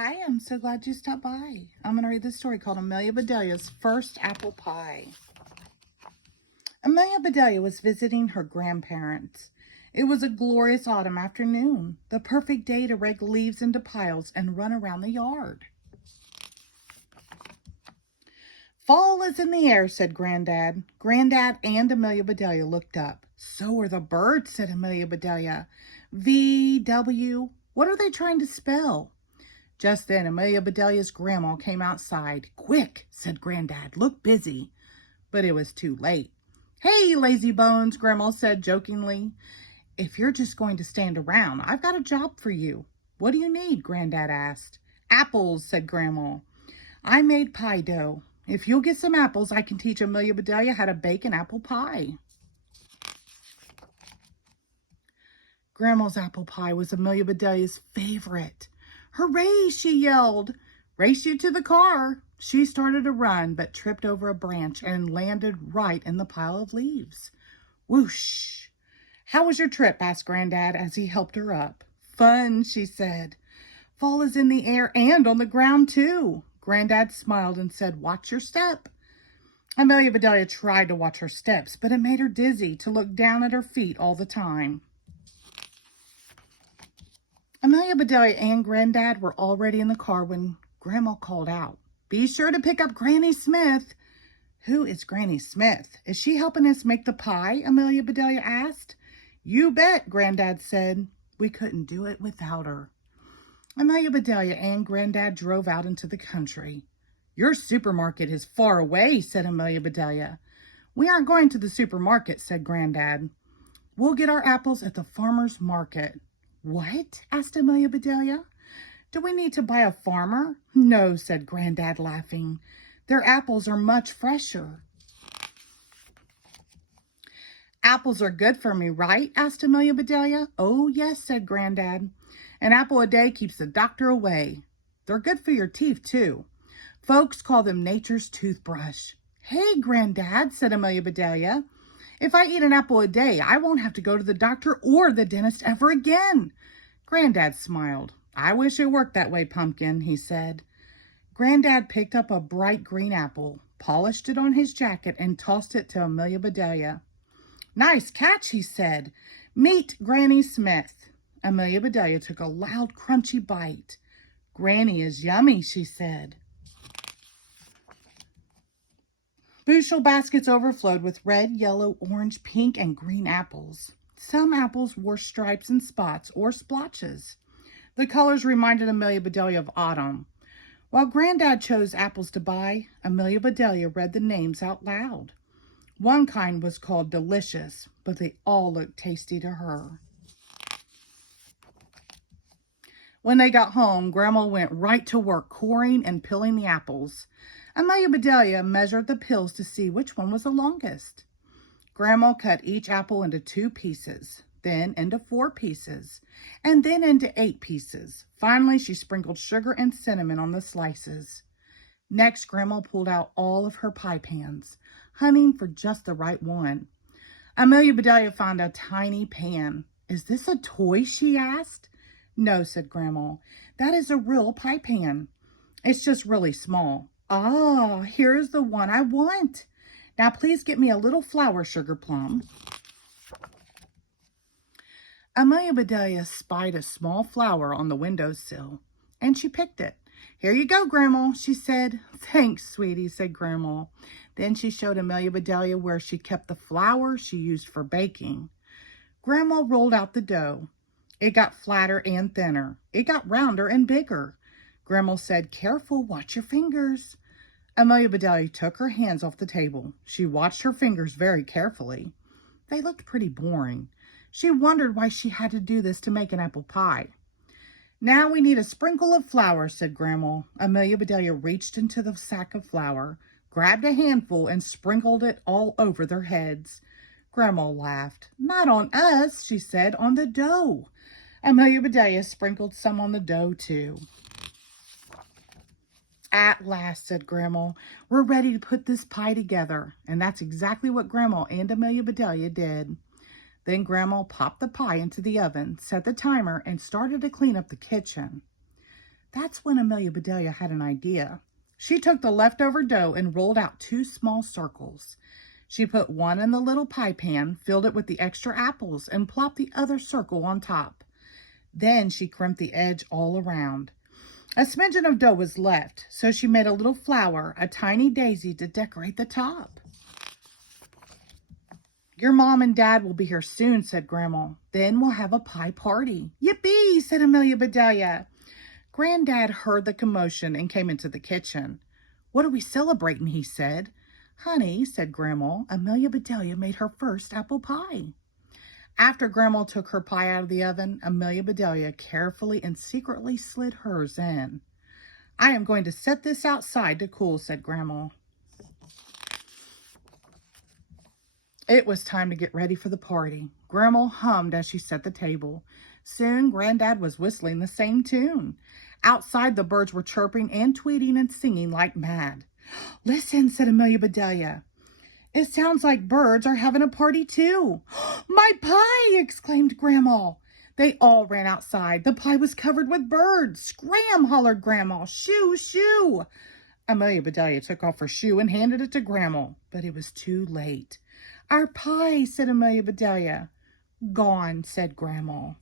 Hi, I'm so glad you stopped by. I'm going to read this story called Amelia Bedelia's First Apple Pie. Amelia Bedelia was visiting her grandparents. It was a glorious autumn afternoon, the perfect day to rake leaves into piles and run around the yard. Fall is in the air, said Granddad. Granddad and Amelia Bedelia looked up. So are the birds, said Amelia Bedelia. VW, what are they trying to spell? Just then, Amelia Bedelia's grandma came outside. Quick, said Granddad, look busy. But it was too late. Hey, lazy bones, Grandma said jokingly. If you're just going to stand around, I've got a job for you. What do you need? Granddad asked. Apples, said Grandma. I made pie dough. If you'll get some apples, I can teach Amelia Bedelia how to bake an apple pie. Grandma's apple pie was Amelia Bedelia's favorite. Hooray, she yelled. Race you to the car. She started to run, but tripped over a branch and landed right in the pile of leaves. Whoosh! How was your trip? Asked Granddad as he helped her up. Fun, she said. Fall is in the air and on the ground, too. Granddad smiled and said, watch your step. Amelia Bedelia tried to watch her steps, but it made her dizzy to look down at her feet all the time. Amelia Bedelia and Granddad were already in the car when Grandma called out, be sure to pick up Granny Smith. Who is Granny Smith? Is she helping us make the pie? Amelia Bedelia asked. You bet, Granddad said. We couldn't do it without her. Amelia Bedelia and Granddad drove out into the country. Your supermarket is far away, said Amelia Bedelia. We aren't going to the supermarket, said Granddad. We'll get our apples at the farmer's market. What? Asked Amelia Bedelia. Do we need to buy a farmer? No, said Granddad, laughing. Their apples are much fresher. Apples are good for me, right? Asked Amelia Bedelia. Oh, yes, said Granddad. An apple a day keeps the doctor away. They're good for your teeth, too. Folks call them nature's toothbrush. Hey, Granddad, said Amelia Bedelia. If I eat an apple a day, I won't have to go to the doctor or the dentist ever again. Granddad smiled. I wish it worked that way, Pumpkin, he said. Granddad picked up a bright green apple, polished it on his jacket, and tossed it to Amelia Bedelia. Nice catch, he said. Meet Granny Smith. Amelia Bedelia took a loud, crunchy bite. Granny is yummy, she said. Bushel baskets overflowed with red, yellow, orange, pink, and green apples. Some apples wore stripes and spots or splotches. The colors reminded Amelia Bedelia of autumn. While Granddad chose apples to buy, Amelia Bedelia read the names out loud. One kind was called Delicious, but they all looked tasty to her. When they got home, Grandma went right to work coring and peeling the apples. Amelia Bedelia measured the peels to see which one was the longest. Grandma cut each apple into 2 pieces, then into 4 pieces, and then into 8 pieces. Finally, she sprinkled sugar and cinnamon on the slices. Next, Grandma pulled out all of her pie pans, hunting for just the right one. Amelia Bedelia found a tiny pan. Is this a toy? She asked. No, said Grandma. That is a real pie pan. It's just really small. Ah, here's the one I want. Now please get me a little flour, Sugar Plum. Amelia Bedelia spied a small flower on the windowsill, and she picked it. Here you go, Grandma, she said. Thanks, sweetie, said Grandma. Then she showed Amelia Bedelia where she kept the flour she used for baking. Grandma rolled out the dough. It got flatter and thinner. It got rounder and bigger. Grandma said, careful, watch your fingers. Amelia Bedelia took her hands off the table. She watched her fingers very carefully. They looked pretty boring. She wondered why she had to do this to make an apple pie. Now we need a sprinkle of flour, said Grandma. Amelia Bedelia reached into the sack of flour, grabbed a handful, and sprinkled it all over their heads. Grandma laughed. Not on us, she said, on the dough. Amelia Bedelia sprinkled some on the dough, too. At last, said Grandma, we're ready to put this pie together. And that's exactly what Grandma and Amelia Bedelia did. Then Grandma popped the pie into the oven, set the timer, and started to clean up the kitchen. That's when Amelia Bedelia had an idea. She took the leftover dough and rolled out 2 small circles. She put one in the little pie pan, filled it with the extra apples, and plopped the other circle on top. Then she crimped the edge all around. A smidgen of dough was left, so she made a little flower, a tiny daisy, to decorate the top. Your mom and dad will be here soon, said Grandma. Then we'll have a pie party. Yippee, said Amelia Bedelia. Granddad heard the commotion and came into the kitchen. What are we celebrating, he said. Honey, said Grandma, Amelia Bedelia made her first apple pie. After Grandma took her pie out of the oven, Amelia Bedelia carefully and secretly slid hers in. I am going to set this outside to cool, said Grandma. It was time to get ready for the party. Grandma hummed as she set the table. Soon, Granddad was whistling the same tune. Outside, the birds were chirping and tweeting and singing like mad. Listen, said Amelia Bedelia. It sounds like birds are having a party too. My pie, exclaimed Grandma. They all ran outside. The pie was covered with birds. Scram, hollered Grandma. Shoo, shoo. Amelia Bedelia took off her shoe and handed it to Grandma, but it was too late. Our pie, said Amelia Bedelia. Gone, said Grandma.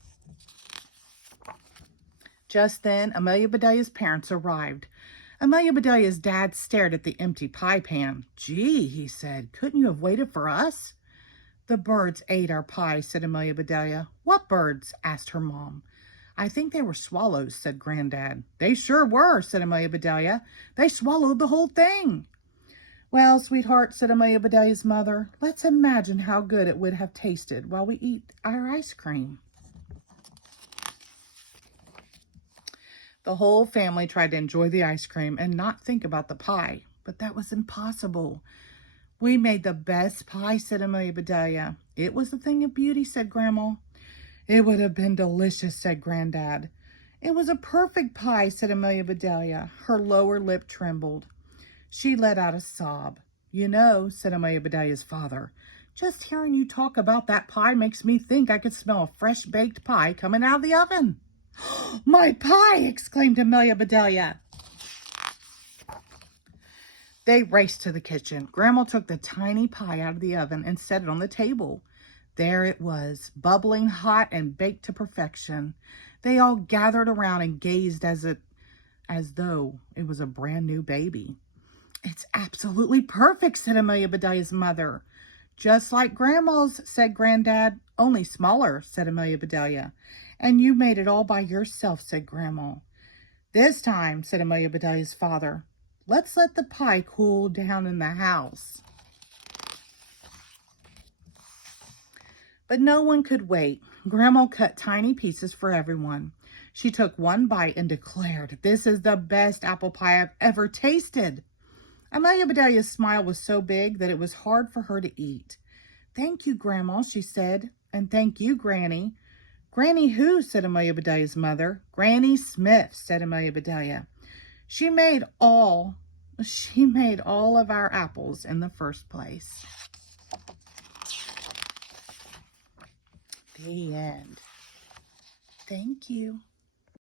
Just then, Amelia Bedelia's parents arrived. Amelia Bedelia's dad stared at the empty pie pan. Gee, he said, couldn't you have waited for us? The birds ate our pie, said Amelia Bedelia. What birds? Asked her mom. I think they were swallows, said Granddad. They sure were, said Amelia Bedelia. They swallowed the whole thing. Well, sweetheart, said Amelia Bedelia's mother, let's imagine how good it would have tasted while we eat our ice cream. The whole family tried to enjoy the ice cream and not think about the pie, but that was impossible. We made the best pie, said Amelia Bedelia. It was a thing of beauty, said Grandma. It would have been delicious, said Granddad. It was a perfect pie, said Amelia Bedelia. Her lower lip trembled. She let out a sob. You know, said Amelia Bedelia's father, just hearing you talk about that pie makes me think I could smell a fresh baked pie coming out of the oven. My pie, exclaimed Amelia Bedelia. They raced to the kitchen. Grandma took the tiny pie out of the oven and set it on the table. There it was, bubbling hot and baked to perfection. They all gathered around and gazed as though it was a brand new baby. It's absolutely perfect, said Amelia Bedelia's mother. Just like Grandma's, said Granddad. Only smaller, said Amelia Bedelia. And you made it all by yourself, said Grandma. This time, said Amelia Bedelia's father, let's let the pie cool down in the house. But no one could wait. Grandma cut tiny pieces for everyone. She took one bite and declared, this is the best apple pie I've ever tasted. Amelia Bedelia's smile was so big that it was hard for her to eat. Thank you, Grandma, she said. And thank you, Granny. Granny who? Said Amelia Bedelia's mother. Granny Smith, said Amelia Bedelia. She made all of our apples in the first place. The end. Thank you.